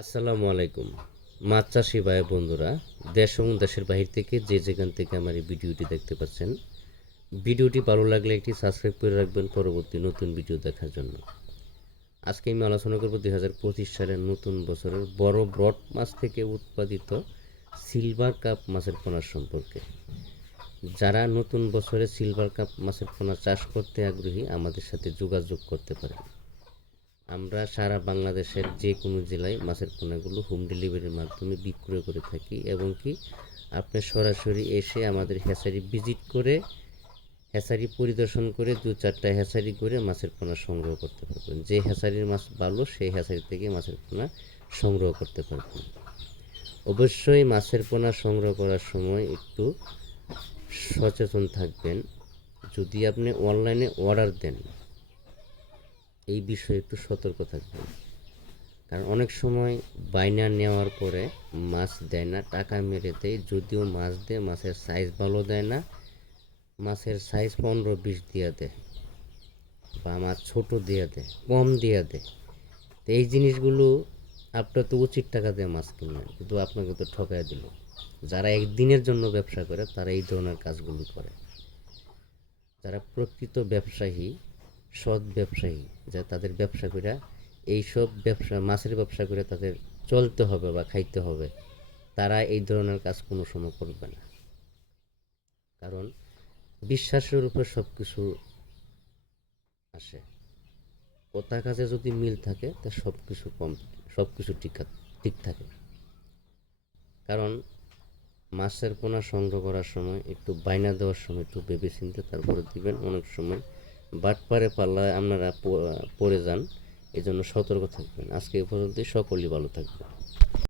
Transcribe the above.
আসসালামু আলাইকুম। মাছ চাষি ভাই বন্ধুরা, দেশ এবং দেশের বাহির থেকে যে যেখান থেকে আমার এই ভিডিওটি দেখতে পাচ্ছেন, ভিডিওটি ভালো লাগলে একটি সাবস্ক্রাইব করে রাখবেন পরবর্তী নতুন ভিডিও দেখার জন্য। আজকে আমি আলোচনা করব 2025 সালের নতুন বছরের বড় ব্রড মাছ থেকে উৎপাদিত সিলভার কাপ মাছের পোনা সম্পর্কে। যারা নতুন বছরে সিলভার কাপ মাছের পোনা চাষ করতে আগ্রহী আমাদের সাথে যোগাযোগ করতে পারেন। আমরা সারা বাংলাদেশের যে কোনো জেলায় মাছের পোনাগুলো হোম ডেলিভারির মাধ্যমে বিক্রয় করে থাকি এবং কি আপনি সরাসরি এসে আমাদের হ্যাচারি ভিজিট করে হ্যাচারি পরিদর্শন করে দু চারটা হ্যাচারি করে মাছের পোনা সংগ্রহ করতে পারবেন। যে হ্যাচারির মাছ ভালো সেই হ্যাচারি থেকে মাছের পোনা সংগ্রহ করতে পারবেন। অবশ্যই মাছের পোনা সংগ্রহ করার সময় একটু সচেতন থাকবেন। যদি আপনি অনলাইনে অর্ডার দেন এই বিষয়ে একটু সতর্ক থাকবেন, কারণ অনেক সময় বাইনা নেওয়ার পরে মাছ দেয় না, টাকা মেরে দেয়। যদিও মাছ দেয়, মাছের সাইজ ভালো দেয় না, মাছের সাইজ 15-20 দিয়ে দেয় বা মাছ ছোট দিয়ে দেয়, কম দিয়ে দেয়। তো এই জিনিসগুলো আপনার তো উচিত টাকা দিয়ে মাছ কিনলেন, কিন্তু আপনাকে তো ঠকায় দিল। যারা একদিনের জন্য ব্যবসা করে তারা এই ধরনের কাজগুলো করে। যারা প্রকৃত ব্যবসায়ী, সৎ ব্যবসায়ী, যা তাদের ব্যবসা করে এইসব ব্যবসা মাছের ব্যবসা করে তাদের চলতে হবে বা খাইতে হবে, তারা এই ধরনের কাজ কোনো সময় করবে না। কারণ বিশ্বাসের উপর সব কিছু আসে। কথা কাজে যদি মিল থাকে তা সব কিছু ঠিক থাকে। কারণ মাছের পোনা সংগ্রহ করার সময় একটু বাইনা দেওয়ার সময় একটু ভেবে চিন্তে তারপরে দিবেন। অনেক সময় বাটপারে পাল্লায় আপনারা পড়ে যান, এই জন্য সতর্ক থাকবেন। আজকে এ পর্যন্তই, সকলেই ভালো থাকবেন।